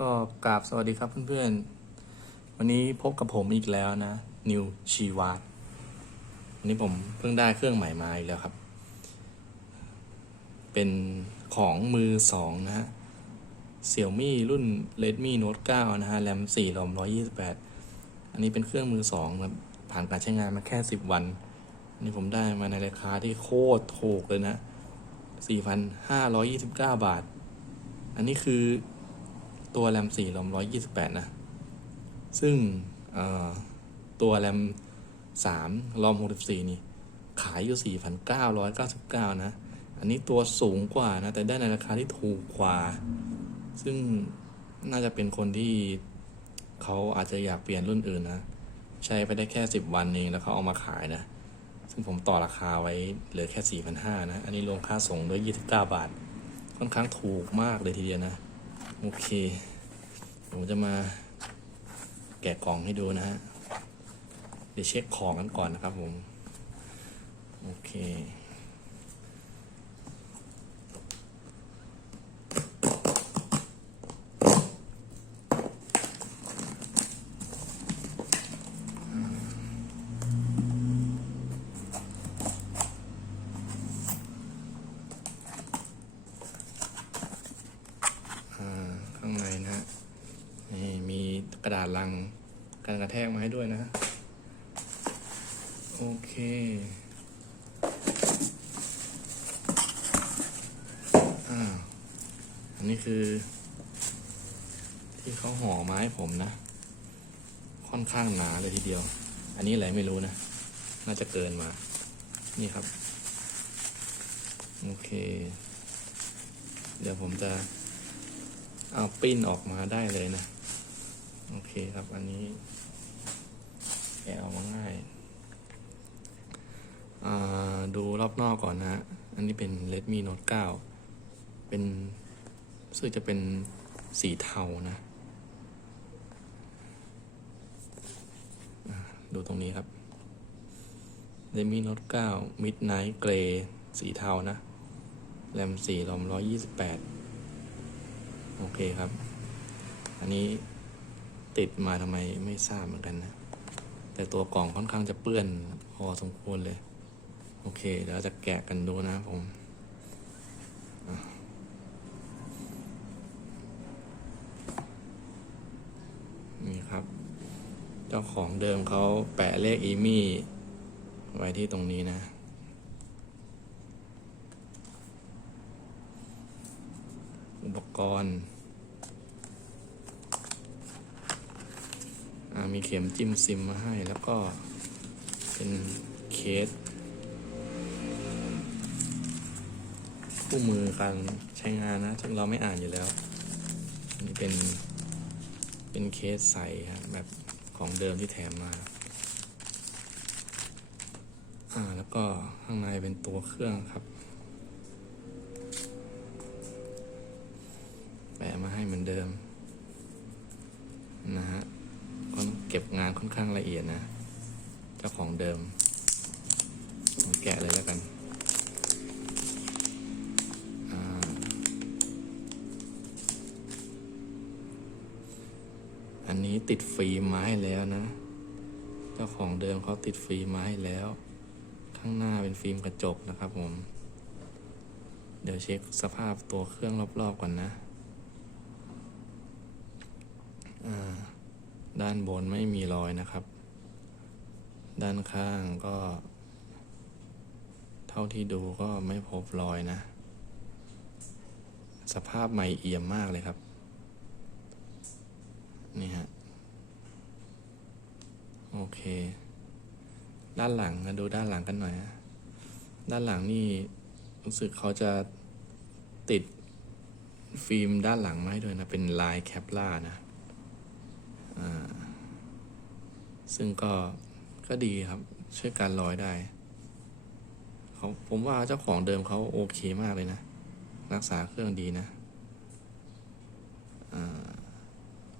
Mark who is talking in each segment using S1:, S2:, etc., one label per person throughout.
S1: ก็กราบสวัสดีครับเพื่อนๆ วันนี้พบกับผมอีกแล้วนะ นิวชีวาตวันนี้ผมเพิ่งได้เครื่องใหม่มาอีกแล้วครับ เป็นของมือสองนะฮะเสี่ยวมี่รุ่น Redmi Note 9 นะฮะ แรม4รอม128 อันนี้เป็นเครื่องมือสองครับผ่านการใช้งานมาแค่ 10 วัน อันนี้ผมได้มาในราคาที่โคตรถูกเลยนะ 4,529 บาท อันนี้คือ ตัวแรม4รอม128 นะ ซึ่งตัวแรม3รอม64 นี่ ขายอยู่ 4,999 นะ อันนี้ตัวสูงกว่านะ แต่ได้ในราคาที่ถูกกว่า ซึ่งน่าจะเป็นคนที่เขาอาจจะอยากเปลี่ยนรุ่นอื่นนะ ใช้ไปได้แค่ 10 วันเองแล้วเขาเอามาขายนะ ซึ่งผมต่อราคาไว้เหลือแค่ 4,500 นะ อันนี้รวมค่าส่งด้วย 29 บาท ค่อนข้างถูกมากเลยทีเดียวนะ โอเค ผมจะมาแกะกล่องให้ดูนะฮะ เดี๋ยวเช็คของกันก่อนนะครับผม โอเค อ่าข้างในนะฮะนี่มี กระดาษลังการกระแทกมาให้ด้วยนะ โอเค อ่า อันนี้คือ ที่เขาห่อมาให้ผมนะ ค่อนข้างหนาเลยทีเดียว อันนี้อะไรไม่รู้นะ น่าจะเกินมา นี่ครับ โอเค เดี๋ยวผมจะเอาปิ้นออกมาได้เลยนะ โอเคครับ อันนี้แกะออกมาง่ายอ่าดูรอบนอกก่อนนะ อันนี้เป็น Redmi Note 9 เป็นรู้สึกจะเป็นสีเทานะ ดูตรงนี้ครับ Redmi Note 9 Midnight Gray สีเทานะ แรม4รอม128 โอเคครับ อันนี้ ติดมาทำไมไม่ทราบเหมือนกันนะ แต่ตัวกล่องค่อนข้างจะเปื้อนพอสมควรเลย โอเคเดี๋ยวเราจะแกะกันดูนะผมนี่ครับ เจ้าของเดิมเขาแปะเลขอีมี่ ไว้ที่ตรงนี้นะ อุปกรณ์ อ่า มีเข็มจิ้มซิมมาให้ แล้วก็เป็นเคส คู่มือการใช้งานนะซึ่งเราไม่อ่านอยู่แล้วอันนี้เป็น เป็นเคสใสฮะแบบของเดิมที่แถมมา อ่า แล้วก็ข้างในเป็นตัวเครื่องครับแปะมาให้เหมือนเดิม นะฮะก็ เก็บงานค่อนข้างละเอียดนะ เจ้าของเดิมผมแกะเลยแล้วกันอันนี้ติดฟิล์มมาให้แล้วนะ เจ้าของเดิมเขาติดฟิล์มมาให้แล้ว ข้างหน้าเป็นฟิล์มกระจกนะครับผม เดี๋ยวเช็คสภาพตัวเครื่องรอบๆก่อนนะ อ่า ด้านบนไม่มีรอยนะครับ ด้านข้างก็ เท่าที่ดูก็ไม่พบรอยนะ สภาพใหม่เอี่ยมมากเลยครับ นี่ฮะ โอเค ด้านหลังนะดูด้านหลังกันหน่อยนะด้านหลังนี่รู้สึกเขาจะติดฟิล์มด้านหลังมาให้ด้วยนะ เป็นลายแคปล่านะ ซึ่งก็ก็ดีครับช่วยการลอยได้เขาผมว่าเจ้าของเดิมเขาโอเคมากเลยนะ รักษาเครื่องดีนะอ่า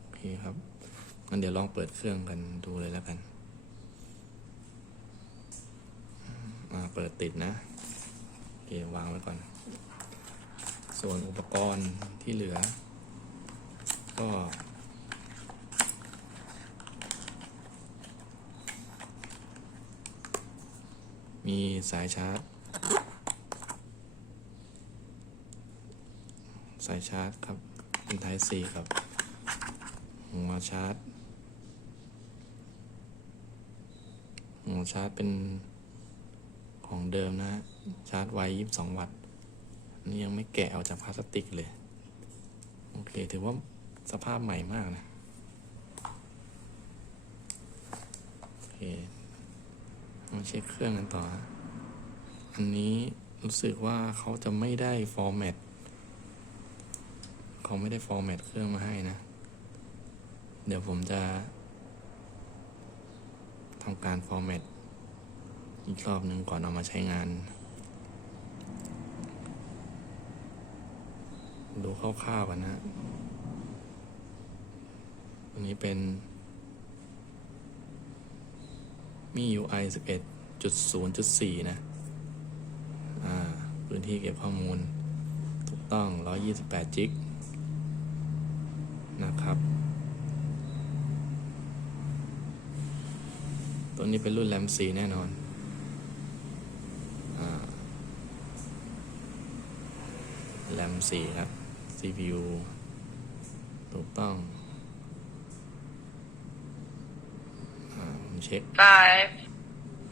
S1: โอเคครับงั้นเดี๋ยวลองเปิดเครื่องกันดูเลยแล้วกันอ่าเปิดติดนะโอเควางไว้ก่อน ส่วนอุปกรณ์ที่เหลือ ก็ มีสายชาร์จ สายชาร์จครับ เป็น Type C ครับ หัวชาร์จ หัวชาร์จเป็นของเดิมนะ ชาร์จไว้22วัตต์นี่ยังไม่แกะออกจากพลาสติกเลย โอเค ถือว่าสภาพใหม่มากนะ โอเค มาเช็คเครื่องกันต่อ อันนี้รู้สึกว่าเขาจะไม่ได้ฟอร์แมตเขาไม่ได้ฟอร์แมตเครื่องมาให้นะ เดี๋ยวผมจะทำการฟอร์แมตอีกรอบหนึ่งก่อนเอามาใช้งาน ดูคร่าวๆกันนะอันนี้เป็น มี UI 11.0.4 นะ อ่า พื้นที่เก็บข้อมูล ถูกต้อง 128 จิก นะครับ ตัวนี้เป็นรุ่นแรม4แน่นอน อ่า แรม4ครับ CPU ถูกต้อง อ่าผม เช็ค
S2: five,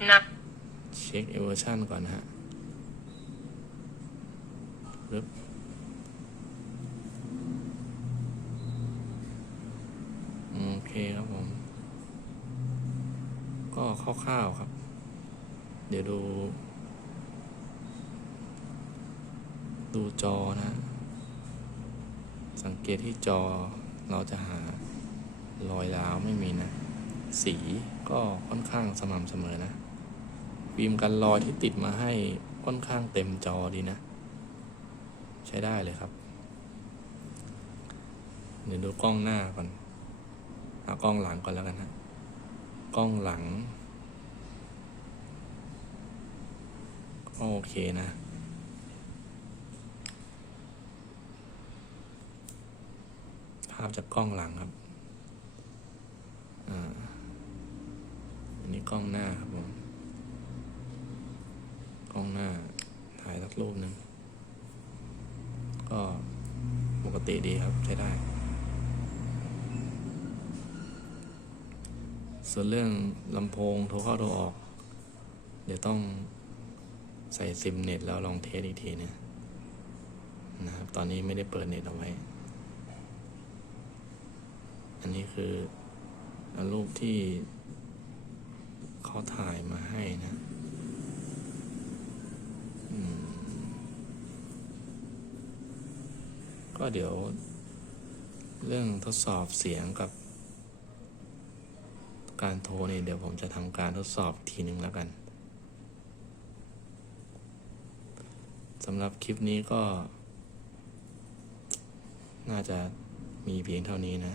S2: nine,
S1: เช็คเอเวอร์ชันก่อนนะฮะปึ๊บโอเคครับผม ก็คร่าวๆครับ เดี๋ยวดู ดูจอนะ สังเกตที่จอเราจะหารอยร้าวไม่มีนะ สี ก็ค่อนข้างสม่ำเสมอนะฟิล์มกันรอยที่ติดมาให้ค่อนข้างเต็มจอดีนะ ใช้ได้เลยครับเดี๋ยวดูกล้องหน้าก่อนเอากล้องหลังก่อนแล้วกันฮะกล้องหลังโอเคนะ ภาพจากกล้องหลังครับ อ่า อันนี้ กล้องหน้าครับผม กล้องหน้าถ่ายสักรูปหนึ่ง ก็ปกติดีครับใช้ได้ ส่วนเรื่องลำโพงโทรเข้าโทรออก เดี๋ยวต้องใส่ซิมเน็ตแล้วลองเทสอีกทีนะนะครับ ตอนนี้ไม่ได้เปิดเน็ตเอาไว้ อันนี้คือรูปที่ เขาถ่ายมาให้นะก็เดี๋ยว เรื่องทดสอบเสียงกับ การโทรนี่เดี๋ยวผมจะทำการทดสอบทีหนึ่งแล้วกันสำหรับคลิปนี้ก็ น่าจะมีเพียงเท่านี้นะ